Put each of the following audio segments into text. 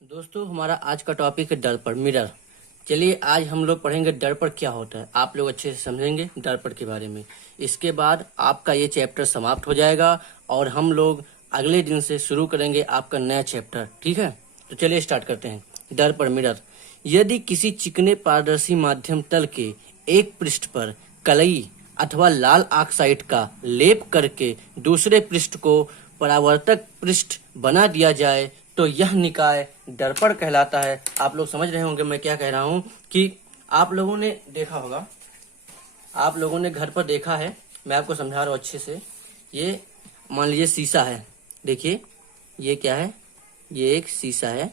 दोस्तों हमारा आज का टॉपिक है दर्पण मिरर। चलिए आज हम लोग पढ़ेंगे दर्पण क्या होता है। आप लोग अच्छे से समझेंगे दर्पण के बारे में। इसके बाद आपका ये चैप्टर समाप्त हो जाएगा और हम लोग अगले दिन से शुरू करेंगे आपका नया चैप्टर। ठीक है, तो चलिए स्टार्ट करते हैं। दर्पण मिरर, यदि किसी चिकने पारदर्शी माध्यम तल के एक पृष्ठ पर कलई अथवा लाल ऑक्साइड का लेप करके दूसरे पृष्ठ को परावर्तक पृष्ठ बना दिया जाए तो यह निकाय दर्पण कहलाता है। आप लोग समझ रहे होंगे मैं क्या कह रहा हूँ कि आप लोगों ने देखा होगा, आप लोगों ने घर पर देखा है। मैं आपको समझा रहा हूँ अच्छे से। ये मान लीजिए शीशा है, देखिए ये क्या है, ये एक शीशा है।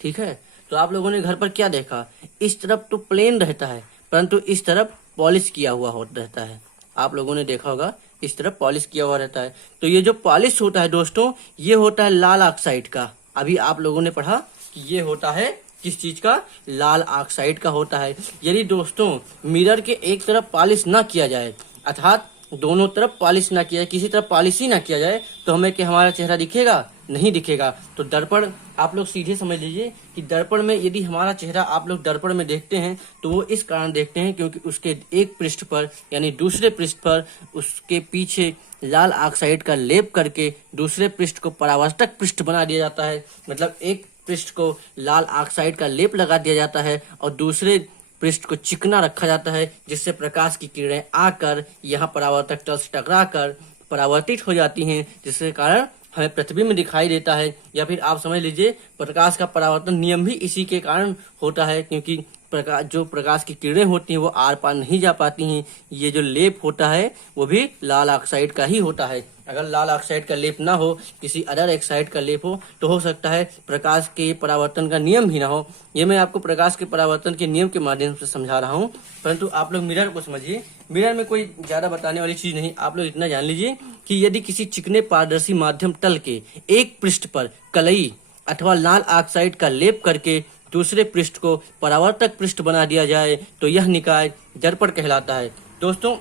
ठीक है, तो आप लोगों ने घर पर क्या देखा, इस तरफ तो प्लेन रहता है परंतु इस तरफ पॉलिश किया हुआ रहता है। आप लोगों ने देखा होगा इस तरफ पॉलिश किया हुआ रहता है। तो ये जो पॉलिश होता है दोस्तों, ये होता है लाल ऑक्साइड का। अभी आप लोगों ने पढ़ा कि ये होता है किस चीज का, लाल ऑक्साइड का होता है। यदि दोस्तों मिरर के एक तरफ पॉलिश ना किया जाए, अर्थात दोनों तरफ पॉलिश ना किया जाए, किसी तरफ पॉलिश ही ना किया जाए, तो हमें क्या हमारा चेहरा दिखेगा, नहीं दिखेगा। तो दर्पण आप लोग सीधे समझ लीजिए कि दर्पण में यदि हमारा चेहरा आप लोग दर्पण में देखते हैं तो वो इस कारण देखते हैं क्योंकि उसके एक पृष्ठ पर यानी दूसरे पृष्ठ पर उसके पीछे लाल ऑक्साइड का लेप करके दूसरे पृष्ठ को परावर्तक पृष्ठ बना दिया जाता है। मतलब एक पृष्ठ को लाल ऑक्साइड का लेप लगा दिया जाता है और दूसरे पृष्ठ को चिकना रखा जाता है, जिससे प्रकाश की किरणें आकर यहाँ परावर्तक तल से टकरा कर परावर्तित हो जाती हैं, जिसके कारण हमें प्रतिबिंब दिखाई देता है। या फिर आप समझ लीजिए प्रकाश का परावर्तन नियम भी इसी के कारण होता है, क्योंकि प्रकाश की किरणें होती हैं वो आर पार नहीं जा पाती हैं। ये जो लेप होता है वो भी लाल ऑक्साइड का ही होता है। अगर लाल ऑक्साइड का लेप ना हो, किसी अदर ऑक्साइड का लेप तो हो सकता है प्रकाश के परावर्तन का नियम भी ना हो। ये मैं आपको प्रकाश के परावर्तन के नियम के माध्यम से समझा रहा हूँ, परंतु आप लोग मिरर को समझिए। मिरर में कोई ज्यादा बताने वाली चीज नहीं, आप लोग इतना जान लीजिए कि यदि किसी चिकने पारदर्शी माध्यम तल के एक पृष्ठ पर कलई अथवा लाल ऑक्साइड का लेप करके दूसरे पृष्ठ को परावर्तक पृष्ठ बना दिया जाए तो यह निकाय दर्पण कहलाता है। दोस्तों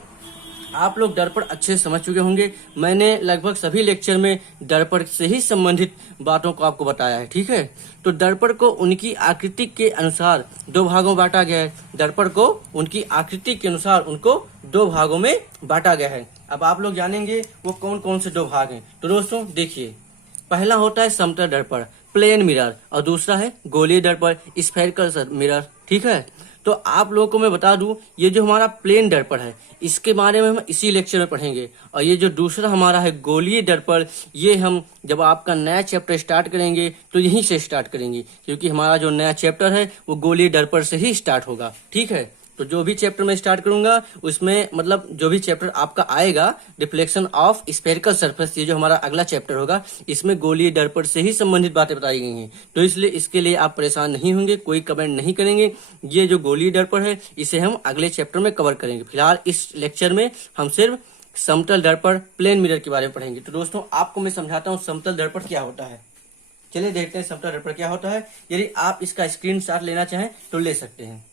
आप लोग दर्पण अच्छे से समझ चुके होंगे। मैंने लगभग सभी लेक्चर में दर्पण से ही संबंधित बातों को आपको बताया है। ठीक है, तो दर्पण को उनकी आकृति के अनुसार दो भागों में बांटा गया है। दर्पण को उनकी आकृति के अनुसार उनको दो भागों में बांटा गया है। अब आप लोग जानेंगे वो कौन कौन से दो भाग हैं। तो दोस्तों देखिए, पहला होता है समतल दर्पण प्लेन मिरर और दूसरा है गोलीय दर्पण स्फेरिकल मिरर। ठीक है, तो आप लोगों को मैं बता दूं, ये जो हमारा प्लेन दर्पण है इसके बारे में हम इसी लेक्चर में पढ़ेंगे, और ये जो दूसरा हमारा है गोलीय दर्पण, ये हम जब आपका नया चैप्टर स्टार्ट करेंगे तो यहीं से स्टार्ट करेंगे, क्योंकि हमारा जो नया चैप्टर है वो गोलीय दर्पण से ही स्टार्ट होगा। ठीक है, तो जो भी चैप्टर मैं स्टार्ट करूंगा उसमें मतलब जो भी चैप्टर आपका आएगा रिफ्लेक्शन ऑफ स्फेरिकल सरफेस, ये जो हमारा अगला चैप्टर होगा, इसमें गोलीय दर्पण से ही संबंधित बातें बताई गई हैं। तो इसलिए इसके लिए आप परेशान नहीं होंगे, कोई कमेंट नहीं करेंगे। ये जो गोलीय दर्पण है इसे हम अगले चैप्टर में कवर करेंगे। फिलहाल इस लेक्चर में हम सिर्फ समतल दर्पण प्लेन मिरर के बारे में पढ़ेंगे। तो दोस्तों आपको मैं समझाता हूँ समतल दर्पण क्या होता है। चलिए देखते हैं समतल दर्पण क्या होता है। यदि आप इसका स्क्रीनशॉट लेना चाहें तो ले सकते हैं।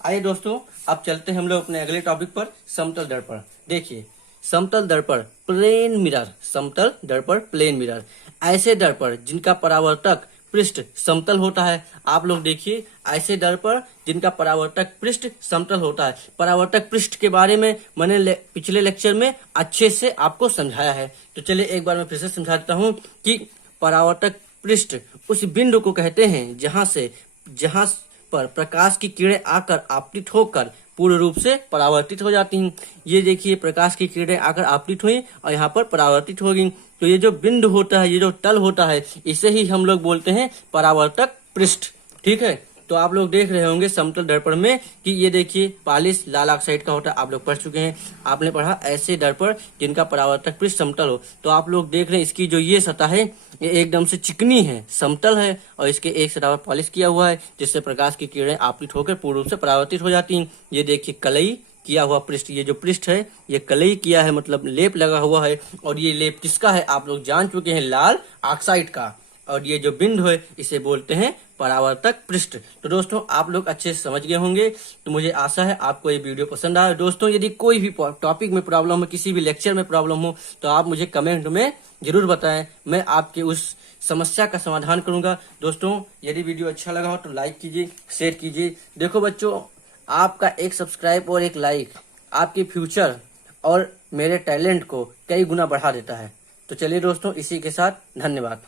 आइए दोस्तों अब चलते हैं हम लोग अपने अगले टॉपिक पर, समतल दर्पण। देखिए समतल दर्पण प्लेन मिरर, समतल दर्पण प्लेन मिरर, ऐसे दर्पण जिनका परावर्तक पृष्ठ समतल होता है। आप लोग देखिए ऐसे दर्पण जिनका परावर्तक पृष्ठ समतल होता है। परावर्तक पृष्ठ के बारे में मैंने पिछले लेक्चर में अच्छे से आपको समझाया है, तो चलिए एक बार मैं फिर से समझा देता हूँ कि परावर्तक पृष्ठ उस बिंदु को कहते हैं जहां पर प्रकाश की किरणें आकर आपतित होकर पूर्ण रूप से परावर्तित हो जाती हैं। ये देखिए प्रकाश की किरणें आकर आपतित हुई और यहाँ पर परावर्तित हो गई। तो ये जो बिंदु होता है, ये जो तल होता है, इसे ही हम लोग बोलते हैं परावर्तक पृष्ठ। ठीक है, तो आप लोग देख रहे होंगे समतल दर्पण में कि ये देखिए पॉलिश लाल ऑक्साइड का होता है। आप लोग पढ़ चुके हैं, आपने पढ़ा ऐसे दर्पण जिनका परावर्तक पृष्ठ समतल हो। तो आप लोग देख रहे हैं इसकी जो ये सतह है ये एकदम से चिकनी है, समतल है, और इसके एक सतह पर पॉलिश किया हुआ है, जिससे प्रकाश की किरणें आपतित होकर पूर्ण रूप से परावर्तित हो जाती हैं। ये देखिए कलई किया हुआ पृष्ठ, ये जो पृष्ठ है ये कलई किया है, मतलब लेप लगा हुआ है, और ये लेप किसका है आप लोग जान चुके हैं, लाल ऑक्साइड का। और ये जो बिंदु है इसे बोलते हैं परावर्तक पृष्ठ। तो दोस्तों आप लोग अच्छे से समझ गए होंगे। तो मुझे आशा है आपको ये वीडियो पसंद आया। दोस्तों यदि कोई भी टॉपिक में प्रॉब्लम हो, किसी भी लेक्चर में प्रॉब्लम हो, तो आप मुझे कमेंट में जरूर बताएं, मैं आपके उस समस्या का समाधान करूंगा। दोस्तों यदि वीडियो अच्छा लगा हो तो लाइक कीजिए, शेयर कीजिए। देखो बच्चों, आपका एक सब्सक्राइब और एक लाइक आपके फ्यूचर और मेरे टैलेंट को कई गुना बढ़ा देता है। तो चलिए दोस्तों, इसी के साथ धन्यवाद।